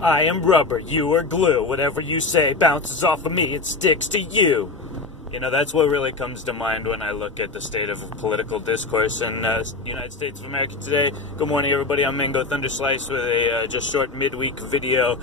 I am rubber, you are glue. Whatever you say bounces off of me, it sticks to you. You know, that's what really comes to mind when I look at the state of political discourse in the United States of America today. Good morning, everybody. I'm Mango Thunderslice with a just short midweek video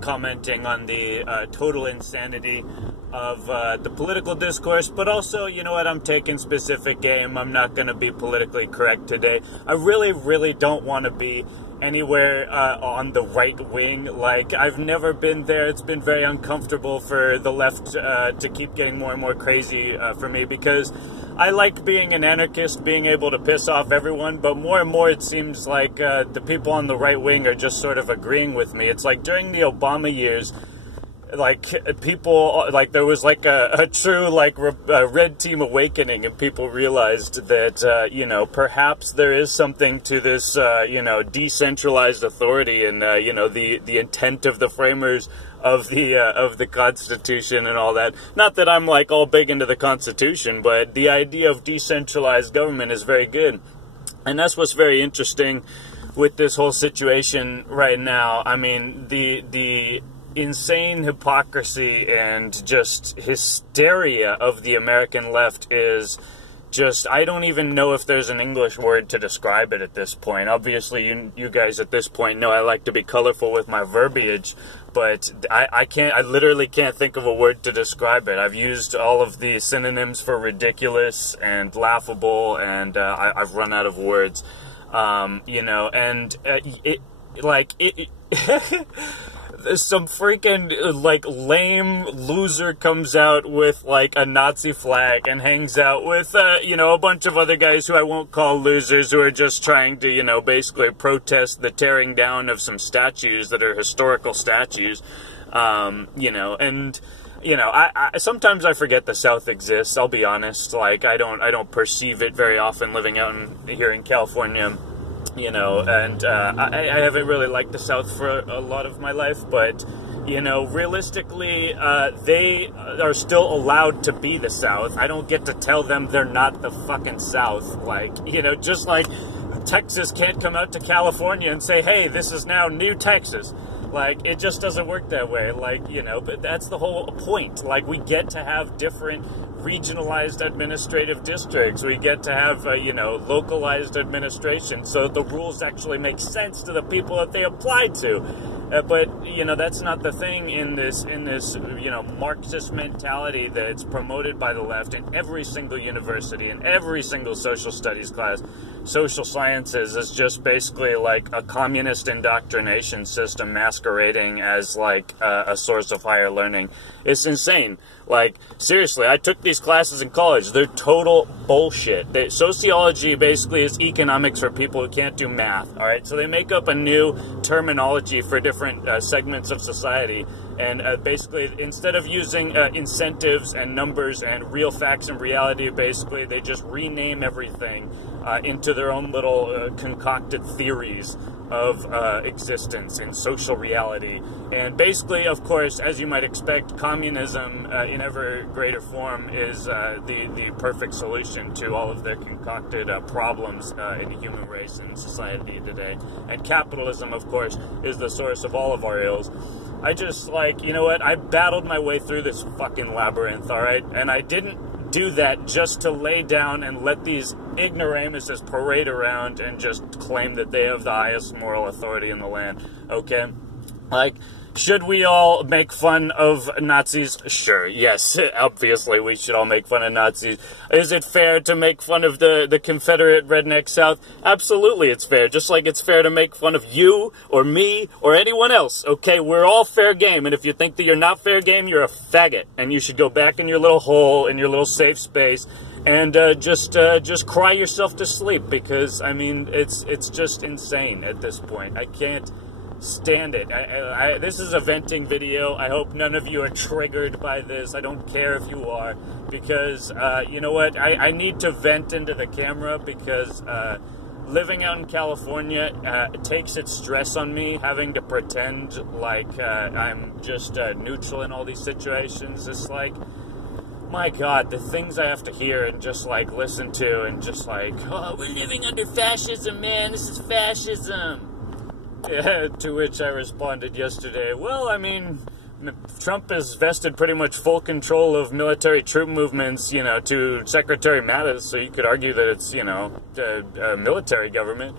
commenting on the total insanity of the political discourse, but also, you know what, I'm taking specific game. I'm not going to be politically correct today. I really don't want to be anywhere on the right wing. Like, I've never been there. It's been very uncomfortable for the left to keep getting more and more crazy for me, because I like being an anarchist, being able to piss off everyone, but more and more it seems like the people on the right wing are just sort of agreeing with me. It's like during the Obama years, like, people, like, there was like a true, like, red team awakening, and people realized that, you know, perhaps there is something to this, you know, decentralized authority and, you know, the intent of the framers of the Constitution and all that. Not that I'm, like, all big into the Constitution, but the idea of decentralized government is very good. And that's what's very interesting with this whole situation right now. I mean, the insane hypocrisy and just hysteria of the American left is just, I don't even know if there's an English word to describe it at this point. Obviously, you guys at this point know I like to be colorful with my verbiage, but I literally can't think of a word to describe it. I've used all of the synonyms for ridiculous and laughable, and I've run out of words. You know, and some freaking, like, lame loser comes out with, like, a Nazi flag and hangs out with, you know, a bunch of other guys who I won't call losers, who are just trying to, you know, basically protest the tearing down of some statues that are historical statues, you know, and, you know, I sometimes I forget the South exists, I'll be honest. Like, I don't perceive it very often living out here in California. You know, and I haven't really liked the South for a lot of my life, but, you know, realistically, they are still allowed to be the South. I don't get to tell them they're not the fucking South. Like, you know, just like Texas can't come out to California and say, hey, this is now new Texas. Like, it just doesn't work that way. Like, you know, but that's the whole point. Like, we get to have different regionalized administrative districts. We get to have, you know, localized administration, so the rules actually make sense to the people that they apply to. But, you know, that's not the thing in this, you know, Marxist mentality that's promoted by the left in every single university, in every single social studies class. Social sciences is just basically like a communist indoctrination system masquerading as, like, a source of higher learning. It's insane. Like, seriously, I took these classes in college. They're total bullshit. Sociology basically is economics for people who can't do math, all right? So they make up a new terminology for different segments of society, and basically, instead of using incentives and numbers and real facts and reality, basically, they just rename everything into their own little concocted theories of existence and social reality. And basically, of course, as you might expect, communism in ever greater form is the perfect solution to all of the concocted problems in the human race and society today. And capitalism, of course, is the source of all of our ills. I just, like, you know what, I battled my way through this fucking labyrinth, alright? And I didn't do that just to lay down and let these ignoramuses parade around and just claim that they have the highest moral authority in the land, okay? Like, should we all make fun of Nazis? Sure, yes, obviously we should all make fun of Nazis. Is it fair to make fun of the Confederate redneck South? Absolutely it's fair, just like it's fair to make fun of you, or me, or anyone else, okay? We're all fair game, and if you think that you're not fair game, you're a faggot, and you should go back in your little hole, in your little safe space, and just cry yourself to sleep, because, I mean, it's just insane at this point. I can't stand it. This is a venting video. I hope none of you are triggered by this. I don't care if you are, because, you know what, I need to vent into the camera, because living out in California takes its stress on me, having to pretend like I'm just neutral in all these situations. It's like, my God, the things I have to hear and just, like, listen to, and just like, oh, we're living under fascism, man, this is fascism. Yeah, to which I responded yesterday, well, I mean, Trump has vested pretty much full control of military troop movements, to Secretary Mattis, so you could argue that it's, a military government.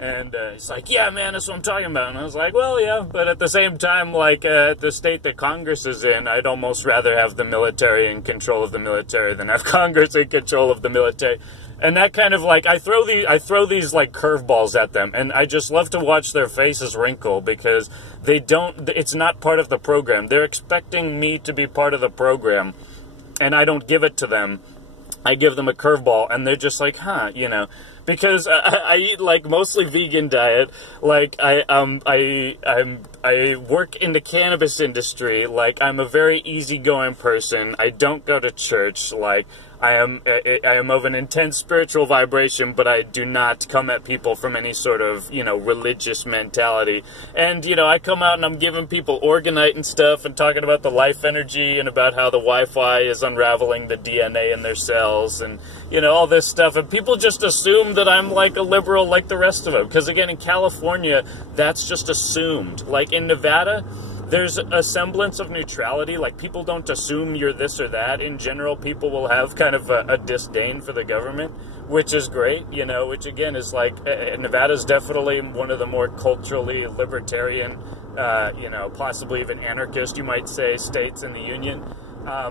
And he's like, yeah, man, that's what I'm talking about. And I was like, well, yeah, but at the same time, like, the state that Congress is in, I'd almost rather have the military in control of the military than have Congress in control of the military. And that kind of, like, I throw these, like, curveballs at them, and I just love to watch their faces wrinkle, because it's not part of the program. They're expecting me to be part of the program, and I don't give it to them. I give them a curveball, and they're just like, because I eat, like, mostly vegan diet. Like, I work in the cannabis industry. Like, I'm a very easygoing person. I don't go to church. Like, I am of an intense spiritual vibration, but I do not come at people from any sort of, religious mentality. And, I come out and I'm giving people orgonite and stuff and talking about the life energy and about how the Wi-Fi is unraveling the DNA in their cells and, all this stuff. And people just assume that I'm like a liberal like the rest of them. Because, again, in California, that's just assumed. Like, in Nevada, there's a semblance of neutrality. Like, people don't assume you're this or that. In general, people will have kind of a disdain for the government, which is great, which, again, is like, Nevada's definitely one of the more culturally libertarian, possibly even anarchist, you might say, states in the Union.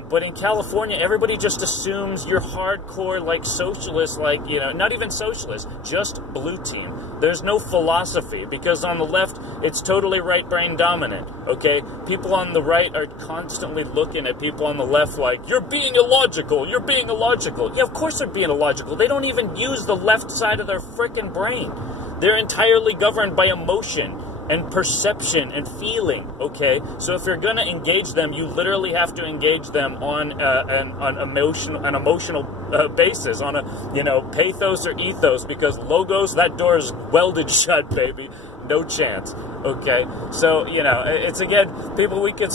But in California, everybody just assumes you're hardcore, like, socialist, like, not even socialist, just blue team. There's no philosophy, because on the left, it's totally right brain dominant, okay? People on the right are constantly looking at people on the left like, you're being illogical, you're being illogical. Yeah, of course they're being illogical. They don't even use the left side of their frickin' brain. They're entirely governed by emotion and perception and feeling, okay? So if you're going to engage them, you literally have to engage them on an emotional basis, on a, pathos or ethos, because logos, that door is welded shut, baby. No chance, okay? So, it's, again, people, we can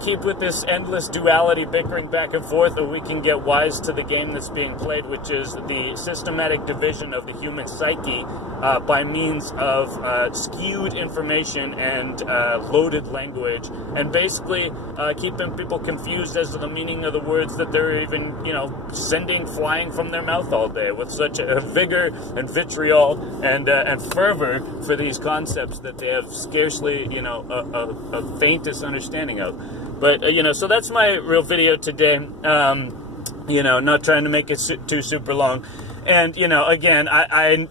keep with this endless duality bickering back and forth, or we can get wise to the game that's being played, which is the systematic division of the human psyche by means of skewed information and loaded language, and basically keeping people confused as to the meaning of the words that they're even, sending flying from their mouth all day with such a vigor and vitriol and fervor for these concepts that they have scarcely, a faintest understanding of. But, so that's my real video today. Not trying to make it too super long. And, again, I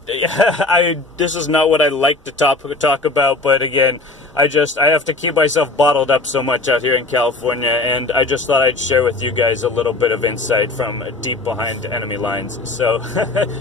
this is not what I like to talk about, but again, I have to keep myself bottled up so much out here in California, and I just thought I'd share with you guys a little bit of insight from deep behind enemy lines. So,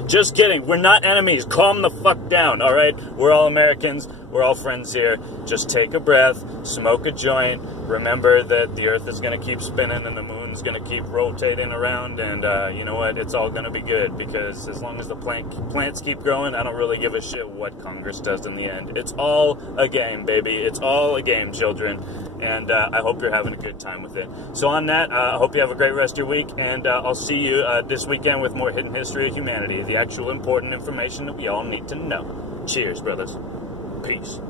just kidding. We're not enemies. Calm the fuck down, all right? We're all Americans. We're all friends here. Just take a breath, smoke a joint, remember that the earth is going to keep spinning and the moon's going to keep rotating around, and you know what? It's all going to be good, because as long as the plants keep growing, I don't really give a shit what Congress does in the end. It's all a game, baby. It's all a game, children, and I hope you're having a good time with it. So on that, I hope you have a great rest of your week, and I'll see you this weekend with more Hidden History of Humanity, the actual important information that we all need to know. Cheers, brothers. Peace.